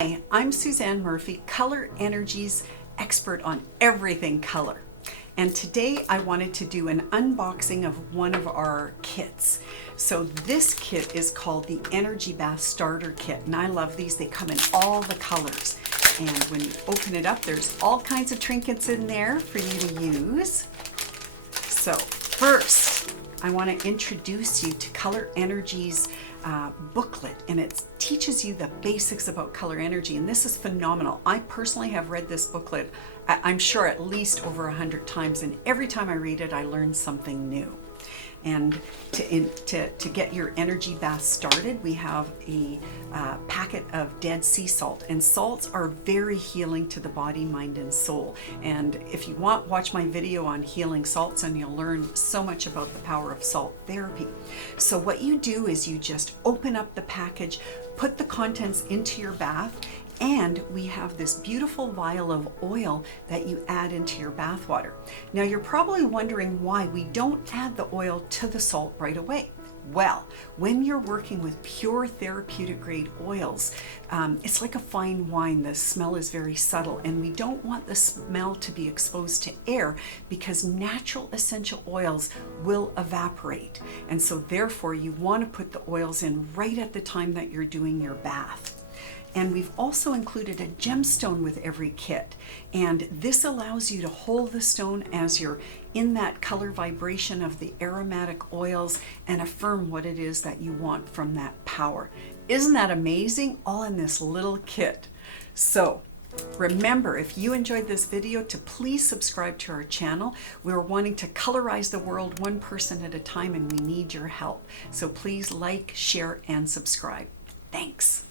Hi, I'm Suzanne Murphy, Color Energies expert on everything color. And today I wanted to do an unboxing of one of our kits. So this kit is called the Energy Bath Starter Kit, and I love these. They come in all the colors. And when you open it up, there's all kinds of trinkets in there for you to use. So first, I want to introduce you to Color Energies booklet, and it teaches you the basics about color energy, and this is phenomenal. I personally have read this booklet, I'm sure at least over 100 times, and every time I read it I learn something new. And to get your energy bath started, we have a packet of dead sea salt, and salts are very healing to the body, mind, and soul. And if you want, watch my video on healing salts and you'll learn so much about the power of salt therapy. So what you do is you just open up the package, put the contents into your bath, and we have this beautiful vial of oil that you add into your bath water. Now you're probably wondering why we don't add the oil to the salt right away. Well, when you're working with pure therapeutic grade oils, it's like a fine wine. The smell is very subtle, and we don't want the smell to be exposed to air because natural essential oils will evaporate. And so therefore you want to put the oils in right at the time that you're doing your bath. And we've also included a gemstone with every kit, and this allows you to hold the stone as you're in that color vibration of the aromatic oils and affirm what it is that you want from that power. Isn't that amazing? All in this little kit. So remember, if you enjoyed this video, to please subscribe to our channel. We're wanting to colorize the world one person at a time, and we need your help. So please like, share, and subscribe. Thanks.